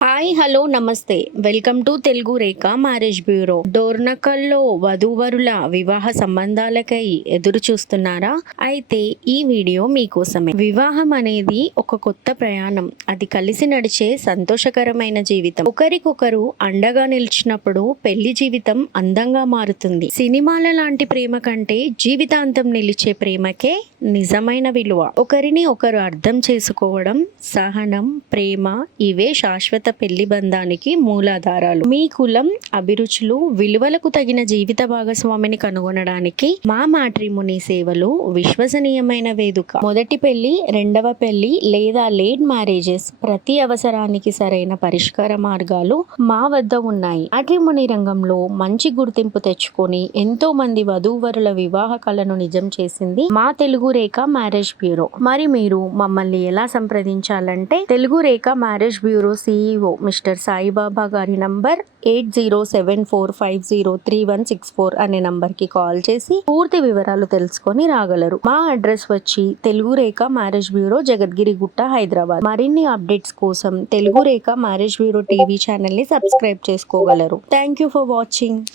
Hi hello నమస్తే welcome to Telugu Rekha marriage bureau. డోర్నకల్లో వధూవరుల వివాహ సంబంధాలకై ఎదురు చూస్తున్నారా? అయితే ఈ వీడియో మీకోసమే. వివాహం అనేది ఒక కొత్త ప్రయాణం. అది కలిసి నడిచే సంతోషకరమైన జీవితం. ఒకరికొకరు అండగా నిలిచినప్పుడు పెళ్లి జీవితం అందంగా మారుతుంది. సినిమాల లాంటి ప్రేమ కంటే జీవితాంతం నిలిచే ప్రేమకే నిజమైన విలువ. ఒకరిని ఒకరు అర్థం చేసుకోవడం, సహనం, ప్రేమ ఇవే శాశ్వత పెళ్లి బంధానికి మూలాధారాలు. మీ కులం, అభిరుచులు, విలువలకు తగిన జీవిత భాగస్వామిని కనుగొనడానికి మా మ్యాట్రిమోనీ సేవలు విశ్వసనీయమైన వేదిక. మొదటి పెళ్లి, రెండవ పెళ్లి లేదా లేట్ మ్యారేజెస్ ప్రతి అవసరానికి సరైన పరిష్కార మార్గాలు మా వద్ద ఉన్నాయి. మ్యాట్రిమోనీ రంగంలో మంచి గుర్తింపు తెచ్చుకొని ఎంతో మంది వధూవరుల వివాహ కళను నిజం చేసింది మా తెలుగు రేఖ మ్యారేజ్ బ్యూరో. మరి మీరు మమ్మల్ని ఎలా సంప్రదించాలంటే Telugu Rekha marriage bureau CEO mister Saibaba గారి నంబర్ 8074503164 అనే నంబర్ కి కాల్ చేసి పూర్తి వివరాలు తెలుసుకొని రాగలరు. మా అడ్రస్ వచ్చి తెలుగు రేఖ మ్యారేజ్ బ్యూరో, జగద్గిరి గుట్ట, హైదరాబాద్. మరిన్ని అప్డేట్స్ కోసం Telugu Rekha marriage bureau TV channel ని సబ్స్క్రైబ్ చేసుకోగలరు. Thank you for watching.